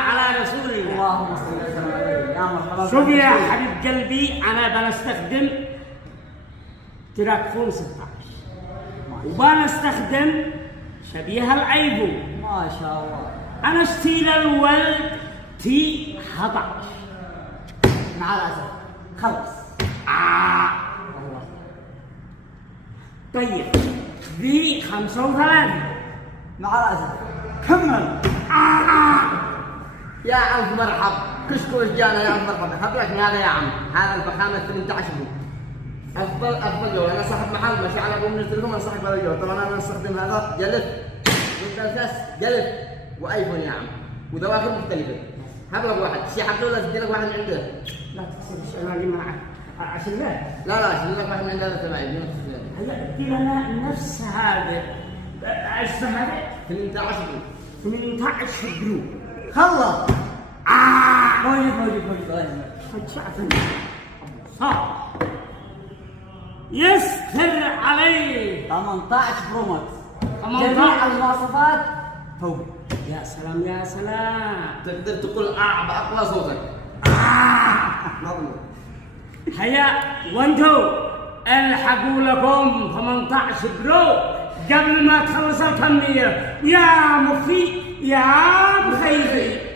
على رسول الله. اللهم صل وسلم عليه. يا مرحبا. شوف يا حبيب قلبي، أنا بنستخدم تراكفون 16 وبنستخدم شبيه الايفون. ما شاء الله. أنا ستيل الولد تي 11 مع الأسف خلص. الله. طيب ذي 35 مع الأسف كمل. يا عم مرحب، كشكوش جانا يا عم مرحبا، خبرك هذا يا عم، هذا الفخامة 18 افضل جوله. انا صاحب محل ماشي على ابو من التليفون، انا صاحب هذا الجوله. طبعا انا استخدم هذا جلف وكاساس جلف وايفون يا عم، ودواخل مختلفه. هبلغ واحد شي حق ولا تدي لك واحد من عنده؟ لا تكسر الشغله اللي معك عشان لا لا شيل لك واحد من عنده تبعي. هلا ادي لنا نفس هذا. ايش هذا؟ 18 جروب. خلص. موجود. صح. يستر عليه 18 برو ماكس. 18. جميع المواصفات فوق. يا سلام يا سلام. تقدر تقول باقوى صوتك. مظلوم. هيا وانتو الحقوا لكم 18 برو قبل ما تخلص الكمية. يا مخي يا مخيفي.